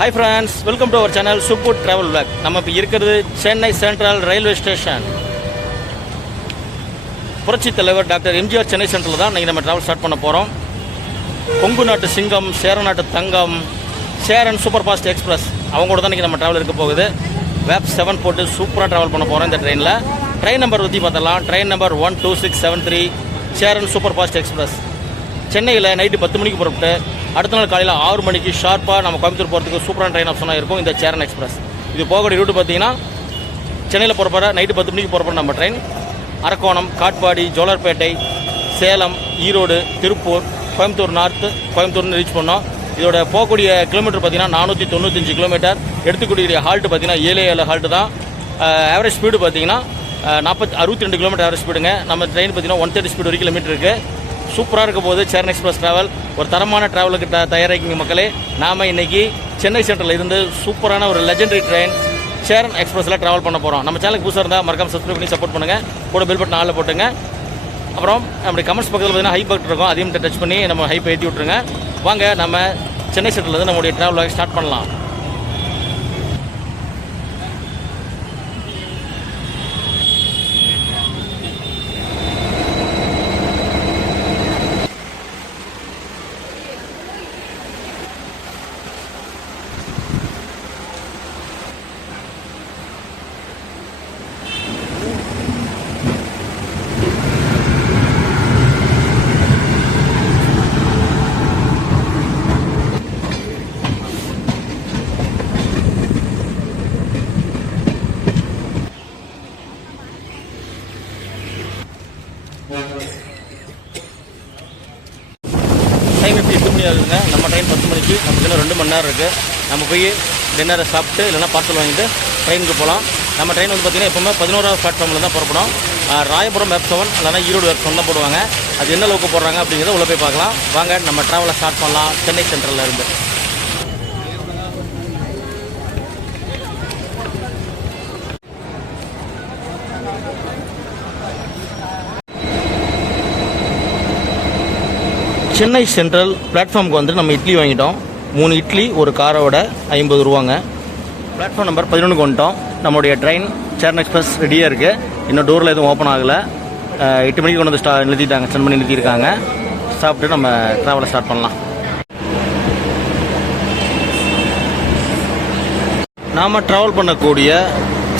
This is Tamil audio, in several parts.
Hi friends, welcome to our channel Super Travel Vlog. நம்ம இப்போ இருக்கிறது சென்னை சென்ட்ரல் ரயில்வே ஸ்டேஷன். புரட்சி தலைவர் டாக்டர் எம்ஜிஆர் சென்னை சென்ட்ரல் தான் இன்றைக்கி நம்ம ட்ராவல் ஸ்டார்ட் பண்ண போகிறோம். கொங்கு நாட்டு சிங்கம், சேர நாட்டு தங்கம், சேரன் சூப்பர் ஃபாஸ்ட் எக்ஸ்பிரஸ் அவங்களோட தான் இன்றைக்கி நம்ம ட்ராவல் இருக்க போகுது. வேப் 7 போட்டு சூப்பராக ட்ராவல் பண்ண போகிறோம் இந்த ட்ரெயினில். ட்ரெயின் நம்பர் பற்றி பார்த்தலாம். Train number 12673 Cheran super fast express. சென்னையில் நைட்டு 10 மணிக்கு புறப்பட்டு அடுத்த நாள் காலையில் 6 மணிக்கு ஷார்ப்பாக நம்ம கோயம்புத்தூர் போகிறதுக்கு சூப்பரான ட்ரெயின் ஆப்ஷனாக இருக்கும் இந்த சேரன் எக்ஸ்பிரஸ். இது போகக்கூடிய ரூட்டு பார்த்தீங்கன்னா சென்னையில் புறப்பட நைட்டு 10 மணிக்கு புறப்பட நம்ம ட்ரெயின் அரக்கோணம், காட்பாடி, ஜோலார்பேட்டை, சேலம், ஈரோடு, திருப்பூர், கோயம்புத்தூர் நார்த்து, கோயம்புத்தூர்னு ரீச் பண்ணோம். இதோட போகக்கூடிய கிலோமீட்டர் பார்த்தீங்கன்னா 495 கிலோமீட்டர். எடுத்துக்கூடிய ஹால்ட்டு பார்த்தீங்கன்னா 7 ஹால்ட்டு தான். ஆவரேஜ் ஸ்பீடு பார்த்தீங்கன்னா 62 கிலோமீட்டர் ஆவரேஜ் ஸ்பீடுங்க. நம்ம ட்ரெயின் பார்த்தீங்கன்னா 130 ஸ்பீடு வரைக்கும் லிமிட் இருக்குது. சூப்பராக இருக்க போது சேரன் எக்ஸ்பிரஸ் ட்ராவல். ஒரு தரமான ட்ராவலுக்கு தயாரிக்கிங்க மக்களே. நாம் இன்றைக்கி சென்னை சென்ட்ரலில் இருந்து சூப்பரான ஒரு லெஜெண்டரி ட்ரெயின் சேரன் எக்ஸ்பிரஸில் ட்ராவல் பண்ண போகிறோம். நம்ம சேனலுக்கு புதுசாக இருந்தால் மறக்காம சப்ஸ்கிரைப் பண்ணி சப்போர்ட் பண்ணுங்கள். கூட பெல் பட்டன் ஆளில் போட்டுங்க. அப்புறம் நம்முடைய கமெண்ட்ஸ் பக்கத்தில் பார்த்தீங்கன்னா ஹை பட்டன் இருக்கும், அதையும் டச் பண்ணி நம்ம ஹைப் ஏற்றி விட்ருங்க. வாங்க நம்ம சென்னை சென்ட்ரலில் நம்மளுடைய ட்ராவல் ஸ்டார்ட் பண்ணலாம். டைம் இப்போ 8 மணி ஆகுதுங்க. நம்ம ட்ரெயின் 10 மணிக்கு. நமக்கு இன்னும் 2 மணி நேரம் இருக்குது. நம்ம போய் டின்னரை சாப்பிட்டு இல்லைனா பார்சல் வாங்கிட்டு ட்ரெயினுக்கு போகலாம். நம்ம ட்ரெயின் வந்து பார்த்திங்கன்னா எப்போவுமே 11வது பிளாட்ஃபார்மில் தான் புறப்படும். ராயபுரம் வேப் 7 இல்லைனா ஈரோடு வேப் 7 தான் போடுவாங்க. அது என்ன அளவுக்கு போடுறாங்க அப்படிங்கிறத உள்ளே போய் பார்க்கலாம். வாங்க நம்ம ட்ராவலை ஸ்டார்ட் பண்ணலாம் சென்னை சென்ட்ரலில் இருந்து. சென்னை சென்ட்ரல் பிளாட்ஃபார்முக்கு வந்து நம்ம இட்லி வாங்கிட்டோம். 3 இட்லி ஒரு காரோட 50 ரூபாங்க. பிளாட்ஃபார்ம் நம்பர் 11க்கு வந்துட்டோம். நம்மளுடைய ட்ரெயின் சேரன் எக்ஸ்பிரஸ் ரெடியாக இருக்குது. இன்னும் டோரில் எதுவும் ஓப்பன் ஆகலை. 8 மணிக்கு கொண்டு வந்து நிறுத்திட்டாங்க, ஸ்டாண்ட் பண்ணி நிறுத்தியிருக்காங்க. சாப்பிட்டு நம்ம ட்ராவலை ஸ்டார்ட் பண்ணலாம். நாம் ட்ராவல் பண்ணக்கூடிய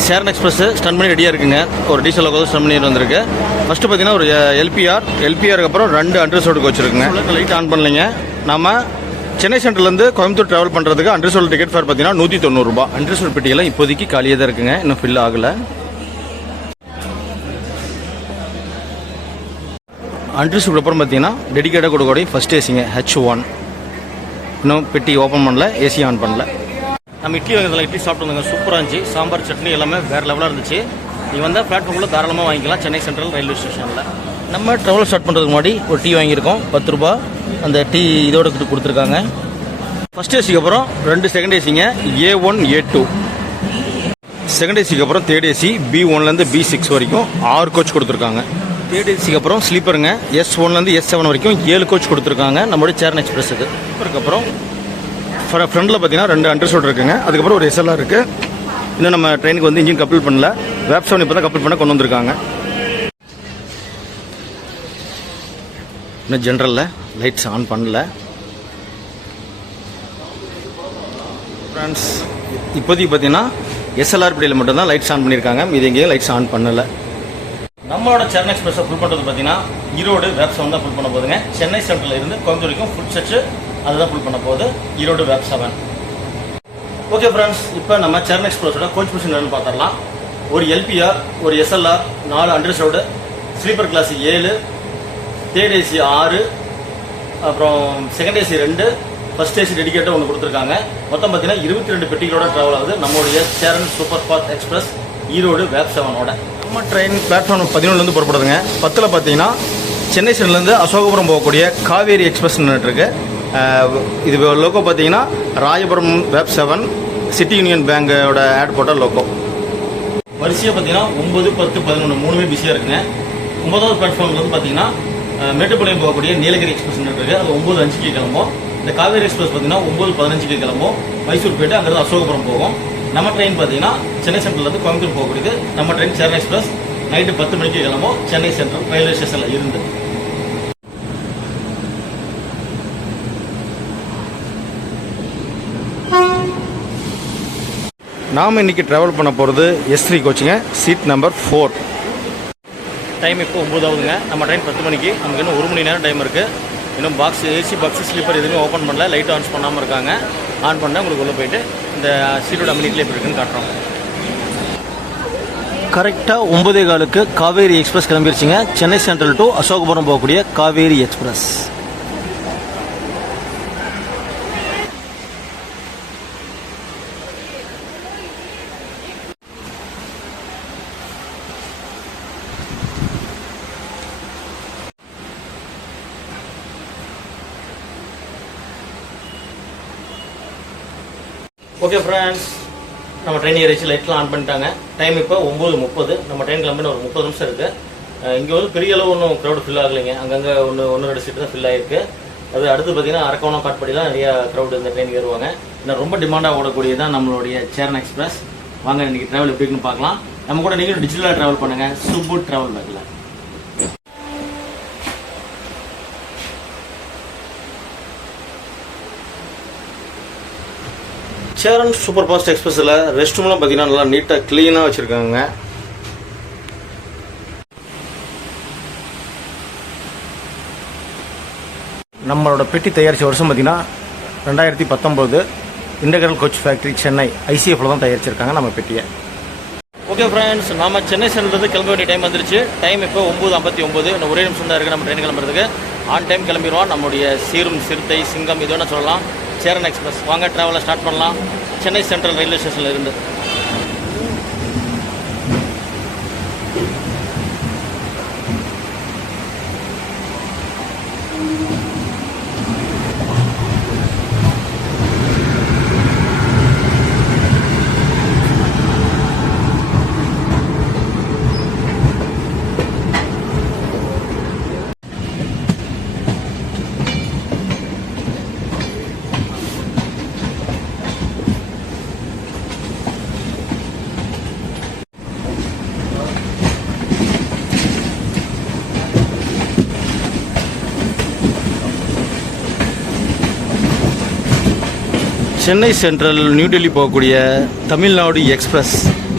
சேரன் எக்ஸ்பிரஸ் ஸ்டாண்ட் பண்ணி ரெடியாக இருக்குங்க. ஒரு டீசல் லோகோ ஸ்டாண்ட் பண்ணி வந்திருக்கு. ஃபஸ்ட்டு பார்த்தீங்கன்னா ஒரு எல்பிஆருக்கு அப்புறம் 2 அண்டர்சோல்டு கோச் இருக்குங்க. லைட் ஆன் பண்ணலைங்க. நம்ம சென்னை சென்ட்ரலேருந்து கோயம்புத்தூர் ட்ராவல் பண்ணுறதுக்கு அண்டர்சோல்டு டிக்கெட் ஃபேர் பார்த்தீங்கன்னா 190 ரூபா. அண்டர்சோல்டு பெட்டியெல்லாம் இப்போதைக்கு காலியாக தான் இருக்குங்க, இன்னும் ஃபில் ஆகலை. அண்டர்சோல்டு அப்புறம் பார்த்தீங்கன்னா டெடிக்கேட்டாக கொடுக்கக்கூடிய ஃபஸ்ட் ஏசிங்க H1. இன்னும் பெட்டி ஓப்பன் பண்ணல, ஏசி ஆன் பண்ணல. நம்ம இட்லி வாங்கிறதுல இட்லி சாப்பிட்டு வந்தாங்க. சூப்பராக இருந்துச்சு. சாம்பார் சட்னி எல்லாமே வேறு லெவலாக இருந்துச்சு. நீங்கள் வந்தால் பிளாட்ஃபார்மில் தாராளமாக வாங்கிக்கலாம் சென்னை சென்ட்ரல் ரயில்வே ஸ்டேஷனில். நம்ம ட்ராவல் ஸ்டார்ட் பண்ணுறதுக்கு முன்னாடி ஒரு டீ வாங்கியிருக்கோம், 10 ரூபா. அந்த டீ இதோட கொடுத்துருக்காங்க. ஃபஸ்ட் ஏசிக்கு அப்புறம் 2 செகண்ட் ஏசிங்க, A1 A2. செகண்ட் ஏசிக்கு அப்புறம் தேர்ட் ஏசி B1லேருந்து B6 வரைக்கும் 6 கோச் கொடுத்துருக்காங்க. தேர்ட் ஏசிக்கு அப்புறம் ஸ்லீப்பருங்க S1லேருந்து S7 வரைக்கும் 7 கோச் கொடுத்துருக்காங்க நம்மளுடைய சேரன் எக்ஸ்பிரஸுக்கு. அதுக்கப்புறம் ஃப்ரண்டில் பார்த்தீங்கன்னா 2 அண்டர்சோல்டு இருக்குங்க. அதுக்கப்புறம் ஒரு SLR இருக்குது. இன்னும் நம்ம ட்ரெயினுக்கு வந்து இன்ஜின் கப்பிள் பண்ணல. வேப் 7 இப்போ தான் கப்பிள் பண்ண கொண்டு வந்திருக்காங்க. இன்னும் ஜென்ரலில் லைட்ஸ் ஆன் பண்ணல. ஃப்ரெண்ட்ஸ் இப்போதைக்கு பார்த்தீங்கன்னா SLR பிடியில் மட்டும்தான் லைட்ஸ் ஆன் பண்ணியிருக்காங்க. இது எங்கேயும் லைட்ஸ் ஆன் பண்ணலை. நம்மளோட சேரன் எக்ஸ்பிரஸை ஃபுல் பண்ணுறது பார்த்தீங்கன்னா ஈரோடு வேப் 7 தான் ஃபுல் பண்ண போகுதுங்க. சென்னை சென்ட்ரலில் இருந்து கோயம்புத்தூர் வரைக்கும் ஃபுல் செச்சு அதுதான் ஃபுல் பண்ண போகுது, ஈரோடு வேப் 7. ஓகே ஃப்ரெண்ட்ஸ், இப்போ நம்ம சேரன் எக்ஸ்பிரஸோட கோச் பொசிஷன் பார்த்துடலாம். ஒரு LPR, ஒரு SLR, 4 அண்டர்சோல்டு, ஸ்லீப்பர் கிளாஸ் 7, தேர்ட் ஏசி 6, அப்புறம் செகண்ட் ஏசி 2, ஃபர்ஸ்ட் ஏசி டெடிக்கேட்டாக ஒன்று கொடுத்துருக்காங்க. மொத்தம் பார்த்தீங்கன்னா 22 பெட்டிகளோட ட்ராவல் ஆகுது நம்மளுடைய Cheran super fast express Erode வேப் 7ஓட. நம்ம ட்ரெயின் பிளாட்ஃபார்ம் 11லேருந்து புறப்படுதுங்க. 10ல் பார்த்தீங்கன்னா சென்னை சென்ட்ரலேருந்து அசோகபுரம் போகக்கூடிய காவேரி எக்ஸ்பிரஸ் நின்றுட்டுருக்கு. இது லோகோ பார்த்தீங்கன்னா ராயபுரம் வேப் 7 சிட்டி யூனியன் பேங்கோட ஆட் போட்ட லோகோ. வரிசையாக பார்த்தீங்கன்னா 9, 10, 11 3மே பிஸியாக இருக்குங்க. 9வது பிளாட்ஃபார்ம்ல வந்து பார்த்தீங்கன்னா மேட்டுப்பாளையம் போகக்கூடிய நீலகிரி எக்ஸ்பிரஸ் இருக்குது. அது 9:05க்கு கிளம்பும். இந்த காவேரி எக்ஸ்பிரஸ் பார்த்தீங்கன்னா 9:15 கிளம்பும். மைசூர் போயிட்டு அங்கேருந்து அசோகபுரம் போகும். நம்ம ட்ரெயின் பார்த்தீங்கன்னா சென்னை சென்ட்ரல்லேருந்து கோயம்புத்தூர் போகக்கூடியது. நம்ம ட்ரெயின் சேரன் எக்ஸ்பிரஸ் நைட்டு 10 மணிக்கு கிளம்பும் சென்னை சென்ட்ரல் ரயில்வே ஸ்டேஷனில் இருந்து. நாம் இன்றைக்கி ட்ராவல் பண்ண போகிறது S3 கோச்சுங்க, சீட் நம்பர் 4. டைம் இப்போ 9 ஆகுதுங்க. நம்ம ட்ரெயின் 10 மணிக்கு. நமக்கு இன்னும் 1 மணி நேரம் டைம் இருக்குது. இன்னும் பாக்ஸ் ஏசி பாக்ஸ் ஸ்லீப்பர் எதுவுமே ஓப்பன் பண்ணல, லைட் ஆன் பண்ணாமல் இருக்காங்க. ஆன் பண்ணால் உங்களுக்கு உள்ளே போயிட்டு இந்த சீட்டோட அமினிட்டில் எப்படி இருக்குன்னு காட்டுறோம். கரெக்டாக 9:15க்கு காவேரி எக்ஸ்பிரஸ் கிளம்பிடுச்சிங்க. சென்னை சென்ட்ரல் டு அசோகபுரம் போகக்கூடிய காவேரி எக்ஸ்பிரஸ். ஓகே ஃப்ரெண்ட்ஸ், நம்ம ட்ரெயின் ஏறிச்சு, லைட்லாம் ஆன் பண்ணிட்டாங்க. டைம் இப்போ 9:30. நம்ம ட்ரெயின் கிளம்பின ஒரு 30 நிமிஷம் இருக்குது. இங்கே வந்து பெரிய அளவு ஒன்றும் க்ரௌட் ஃபில் ஆகலைங்க. அங்கங்கே ஒன்று 2 சீட்டு தான் ஃபில் ஆகிருக்கு. அது அடுத்து பார்த்தீங்கன்னா அரக்கோணம் காட்பாடிலாம் நிறையா க்ரௌட் இந்த ட்ரெயின் ஏறுவாங்க. இன்னும் ரொம்ப டிமாண்டாக ஓடக்கூடியதான் நம்மளுடைய சேரன் எக்ஸ்பிரஸ். வாங்க இன்றைக்கி ட்ராவல் எப்படி இருக்குன்னு பார்க்கலாம். நம்ம கூட நீங்களும் டிஜிட்டலாக ட்ராவல் பண்ணுங்கள். சுப்பு ட்ராவல் பேக்கில் சேரன் சூப்பர் ஃபாஸ்ட் எக்ஸ்பிரஸில் ரெஸ்ட் ரூம்லாம் பார்த்தீங்கன்னா நல்லா நீட்டாக க்ளீனாக வச்சுருக்காங்க. நம்மளோட பெட்டி தயாரித்த வருஷம் பார்த்தீங்கன்னா 2019. இன்டெகிரல் கோச் ஃபேக்ட்ரி சென்னை ICFல தான் தயாரிச்சிருக்காங்க நம்ம பெட்டியை. ஓகே ஃப்ரெண்ட்ஸ், நம்ம சென்னை சென்ட்ரலேருந்து கிளம்ப வேண்டிய டைம் வந்துருச்சு. டைம் இப்போ 9:59. இன்னும் ஒரே நிமிஷம் தான் இருக்குது நம்ம ட்ரெயின் கிளம்புறதுக்கு. ஆன் டைம் கிளம்பிடுவோம். நம்முடைய சீரும் சிறுத்தை சிங்கம் இது வேணால் சொல்லலாம் சேரன் எக்ஸ்பிரஸ். வாங்க ட்ராவலை ஸ்டார்ட் பண்ணலாம் சென்னை சென்ட்ரல் ரயில்வே ஸ்டேஷனில் இருந்து. சென்னை சென்ட்ரல் நியூ டெல்லி போகக்கூடிய தமிழ்நாடு எக்ஸ்பிரஸ்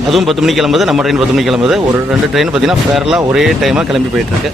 அதுவும் 10 மணிக்கு கிளம்புது. நம்ம ட்ரெயின் 10 மணிக்கு கிளம்புது. ஒரு 2 ட்ரெயின் பார்த்தீங்கன்னா ஃபேரலாக ஒரே டைமாக கிளம்பி போயிட்டுருக்கு.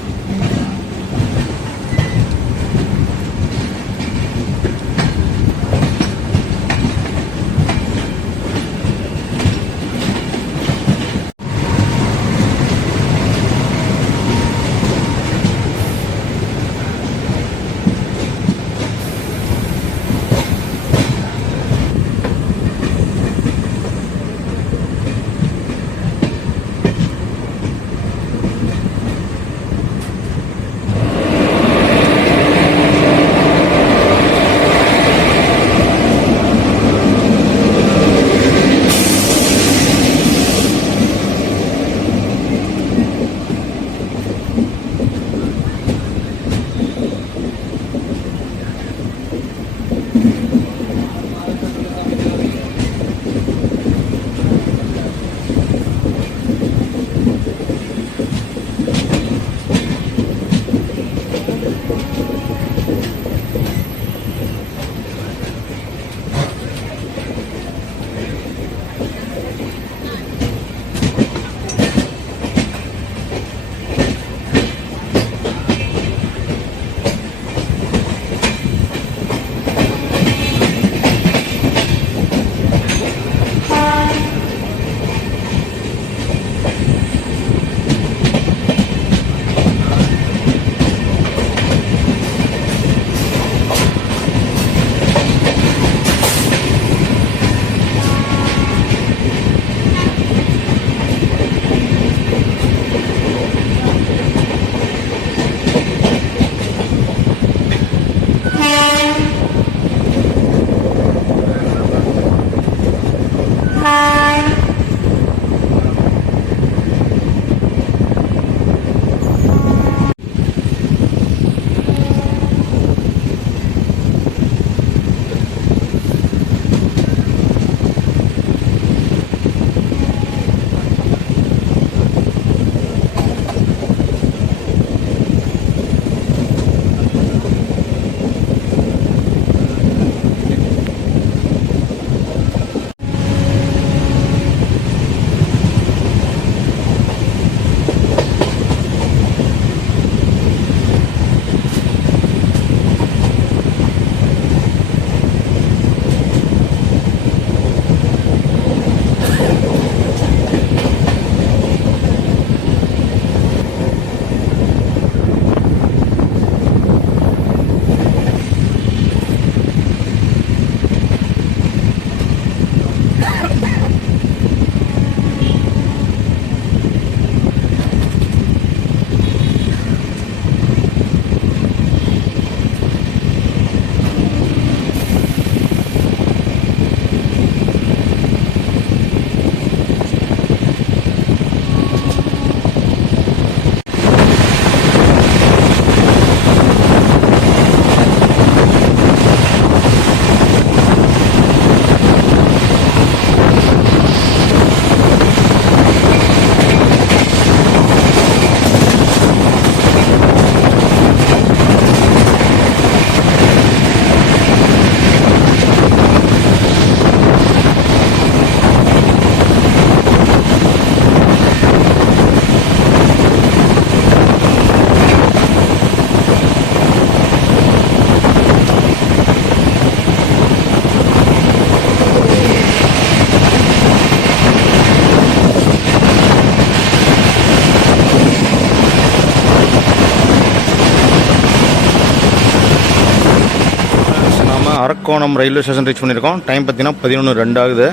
அரக்கோணம் ரயில்வே ஸ்டேஷன் ரீச் பண்ணியிருக்கோம். டைம் பார்த்தீங்கன்னா 11:02 ஆகுது.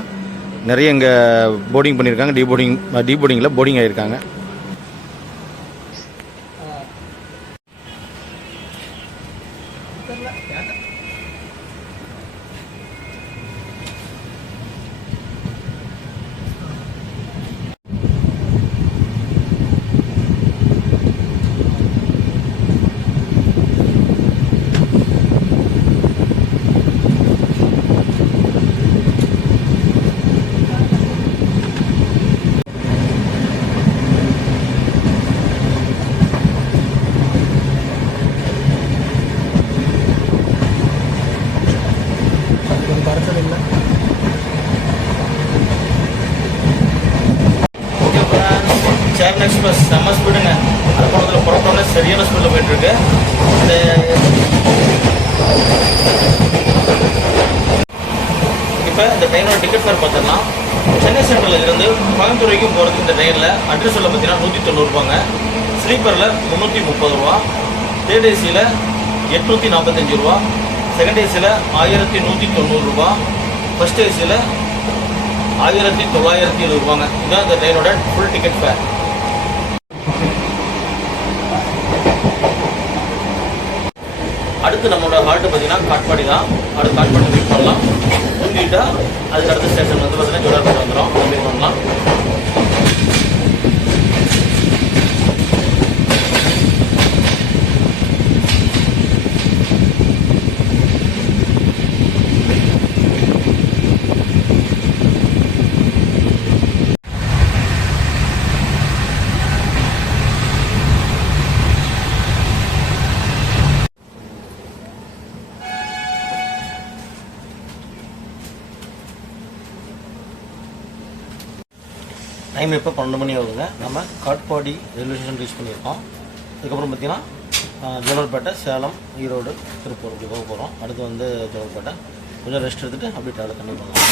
நிறைய இங்கே போர்டிங் பண்ணியிருக்காங்க. டீபோர்டிங்கில் போர்டிங் ஆகியிருக்காங்க. சேரன் எக்ஸ்பிரஸ் செம்ம ஸ்பீடுங்க. அரக்கோணத்தில் புறப்பட்டோன்னே சரியான ஸ்பீடில் போயிட்டுருக்கு. இப்போ இந்த ட்ரெயினோட டிக்கெட் ஃபேர் பார்த்துடலாம். சென்னை சென்ட்ரலில் இருந்து கோயம்புத்தூர் வரைக்கும் போகிறது இந்த ட்ரெயினில் அட்ரஸில் பார்த்தீங்கன்னா 190 ரூபாங்க. ஸ்லீப்பரில் 330 ரூபா, தேர்ட் ஏசியில் 845 ரூபா, செகண்ட் ஏசியில் 1190 ரூபா, ஃபர்ஸ்ட் ஏசியில் 1970 ரூபாங்க. இதுதான் இந்த ட்ரெயினோட ஃபுல் டிக்கெட் ஃபேர். அடுத்து நம்மளோட ஹால்ட்டு பார்த்தீங்கன்னா காட்பாடி தான். அடுத்து காட்பாடி மீட் பண்ணலாம். தூங்கிட்டா அதுக்கு அடுத்த ஸ்டேஷன் வந்து பார்த்தீங்கன்னா ஜோலார்பேட்டை வந்துடும். அதை மீட் பண்ணலாம். டைம் இப்போ 12 மணி ஆகுதுங்க. நம்ம காட்பாடி ரயில்வே ஸ்டேஷன் ரீச் பண்ணியிருக்கோம். அதுக்கப்புறம் பார்த்திங்கன்னா ஜோலார்பேட்டை, சேலம், ஈரோடு, திருப்பூர் இப்படி போக போகிறோம். அடுத்து வந்து ஜோலார்பேட்டை கொஞ்சம் ரெஸ்ட் எடுத்துகிட்டு அப்படி ட்ராவல் பண்ணி பண்ணலாம்.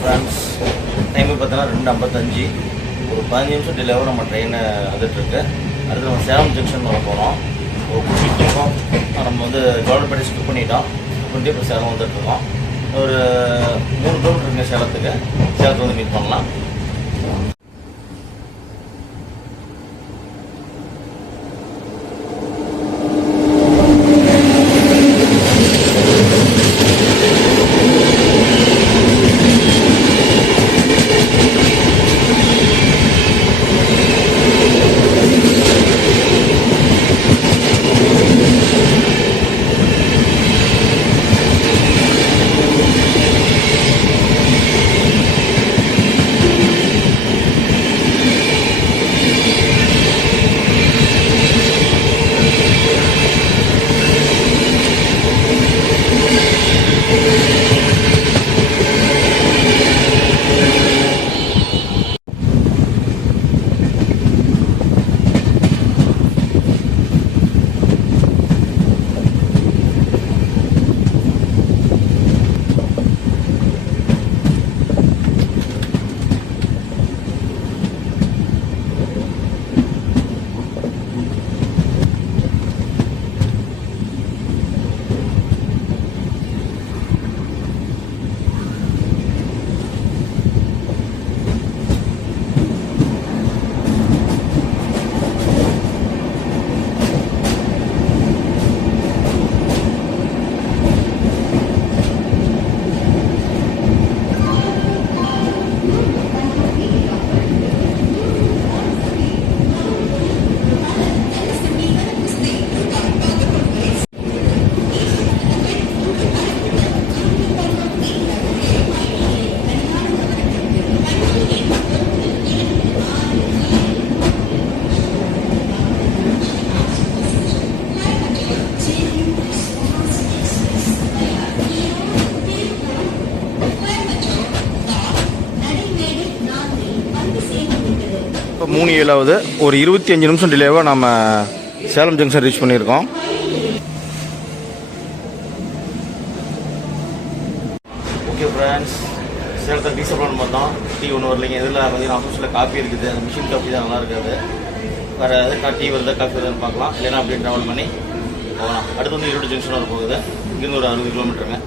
ஃப்ரெண்ட்ஸ், டைமு பார்த்தோன்னா 2:55. ஒரு 15 நிமிஷம் டிலேவாக நம்ம ட்ரெயினை வந்துட்டுருக்கு. அடுத்து நம்ம சேலம் ஜங்ஷன் வர போகிறோம். ஒரு கூட்டிகிட்டு இருக்கோம். நம்ம வந்து ஜோலார்பேட்டை ஸ்கிப் பண்ணிட்டோம். கொண்டு இப்போ சேலம் வந்துட்டுருக்கோம். ஒரு 3 கிலோமீட்டர் இருக்குங்க சேலத்துக்கு. சேலத்தில் வந்து மீட் பண்ணலாம். 3:07 ஆகுது. ஒரு 25 நிமிஷம் டிலேவாக நம்ம சேலம் ஜங்ஷன் ரீச் பண்ணியிருக்கோம். ஓகே ஃப்ரெண்ட்ஸ், சேலத்தில் டீ சாப்பிடணும் பார்த்தோம். டீ ஒன்று வரலைங்க. இதில் பார்த்தீங்கன்னா ஆஃபீஸில் காஃபி இருக்குது. அந்த மிஷின் காஃபி தான் நல்லா இருக்காது. வேறு எதாவது டீ வருதா காஃபி வருதான்னு பார்க்கலாம். இல்லைன்னா அப்படியே ட்ராவல் பண்ணி போகலாம். அடுத்து வந்து ஈரோடு ஜங்ஷன் வர போகுது. இங்கேருந்து ஒரு 60 கிலோமீட்டருங்க.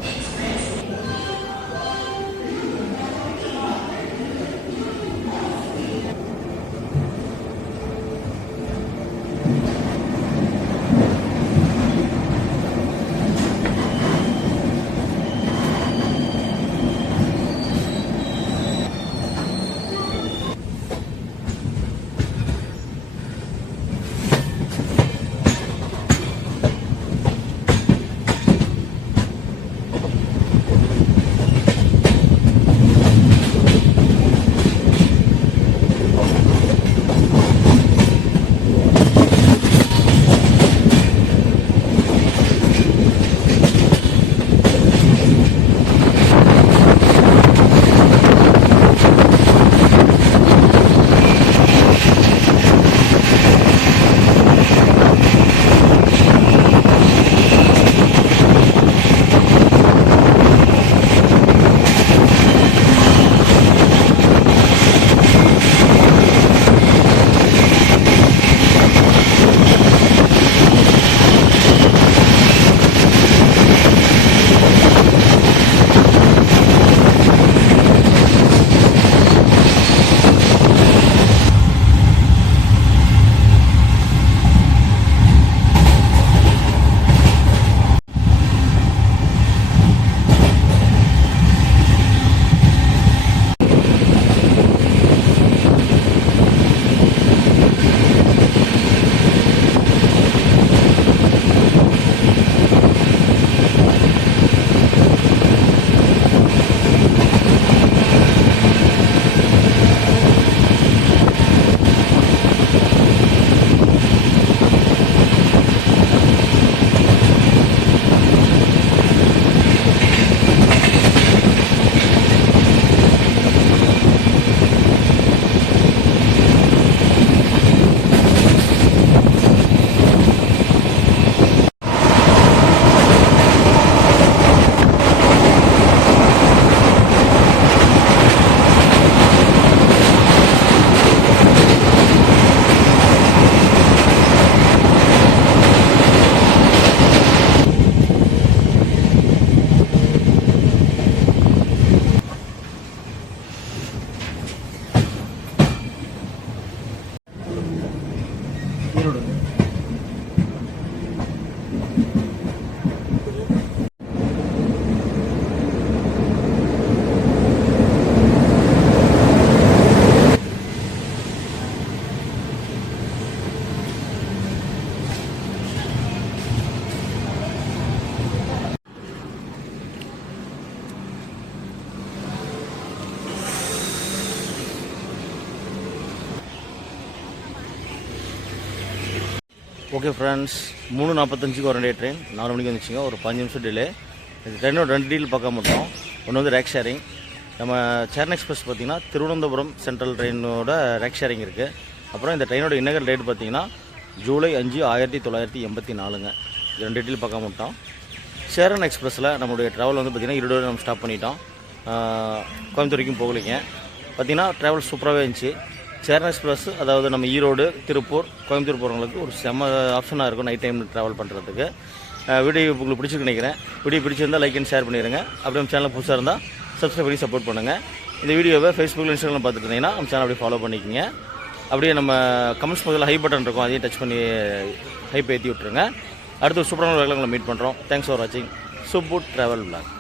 ஓகே ஃப்ரெண்ட்ஸ், 3:45க்கு ஒரு ரெண்டே ட்ரெயின் 4 மணிக்கு வந்துச்சுங்க. ஒரு 5 நிமிஷம் டிலே. இந்த ட்ரெயினோட 2 டீல் பார்க்க மாட்டோம். ஒன்று வந்து ரேக் ஷேரிங். நம்ம சேரன் எக்ஸ்பிரஸ் பார்த்திங்கன்னா திருவனந்தபுரம் சென்ட்ரல் ட்ரெயினோட ரேக் ஷேரிங் இருக்குது. அப்புறம் இந்த ட்ரெயினோட இன்னகர் டேட் பார்த்திங்கன்னா ஜூலை 5, 1984ங்க. இது 2 டீல் பார்க்க மாட்டோம். சேரன் எக்ஸ்பிரஸில் நம்மளுடைய ட்ராவல் வந்து பார்த்திங்கன்னா ஈரோடு நம்ம ஸ்டாப் பண்ணிட்டோம். கோயம்புத்தூருக்கும் போகலைங்க. பார்த்திங்கன்னா ட்ராவல் சூப்பராகவே இருந்துச்சு. சேரன் எக்ஸ்பிரஸ் அதாவது நம்ம ஈரோடு, திருப்பூர், கோயம்புத்தூர் போகிறவங்களுக்கு ஒரு செம்ம ஆப்ஷனாக இருக்கும் நைட் டைம் ட்ராவல் பண்ணுறதுக்கு. வீடியோ உங்களுக்கு பிடிச்சிருக்கு நினைக்கிறேன். வீடியோ பிடிச்சிருந்தால் லைக் அண்ட் ஷேர் பண்ணிடுங்க. அப்படியே நம்ம சேனலில் புதுசாக இருந்தால் சப்ஸ்கிரைப் பண்ணி சப்போர்ட் பண்ணுங்கள். இந்த வீடியோவை ஃபேஸ்புக்கில், இன்ஸ்டாகிராமில் பார்த்துட்டு இருந்தீங்கன்னா நம்ம சேனல் அப்படியே ஃபாலோ பண்ணிக்கோங்க. அப்படியே நம்ம கமெண்ட்ஸ் பக்கத்தில் ஹை பட்டன் இருக்கும், அதையும் டச் பண்ணி ஹைப் ஏற்றி விட்ருங்க. அடுத்து ஒரு சூப்பரான வேலைகளை மீட் பண்ணுறோம். தேங்க்ஸ் ஃபார் வாட்சிங் சுப்பு ட்ராவல் விளாக்.